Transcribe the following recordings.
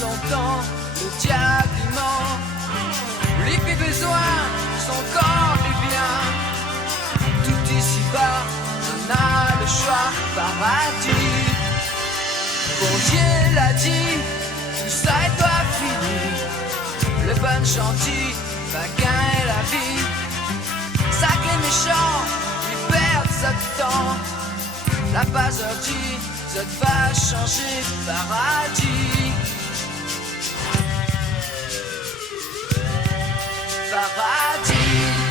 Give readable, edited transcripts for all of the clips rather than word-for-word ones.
longtemps le diablement. Lui fait besoin, son corps est bien. Tout ici-bas, on a le choix, paradis. Bon Dieu l'a dit, tout ça doit finir. Le bon gentil va gagner la vie. Sacré méchant, il perd sa temps. La base dit, ça va changer paradis. Paradis.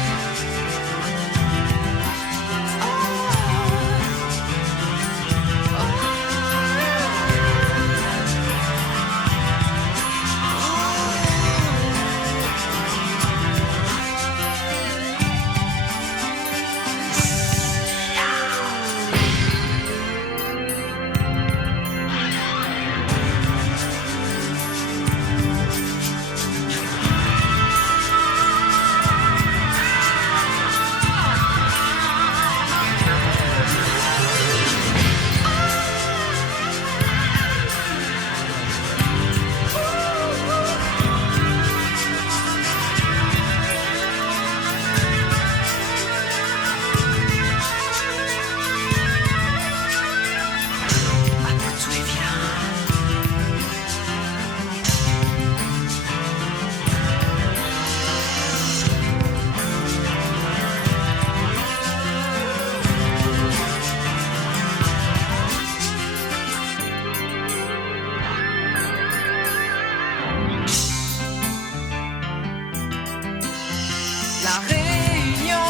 La réunion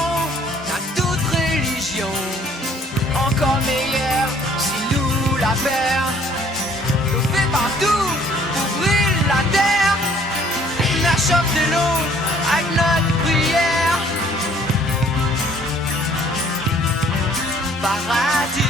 à toute religion, encore meilleure si nous la perd. Nous fait partout pour brûler la terre. La chauffe de l'eau avec notre prière. Paradis.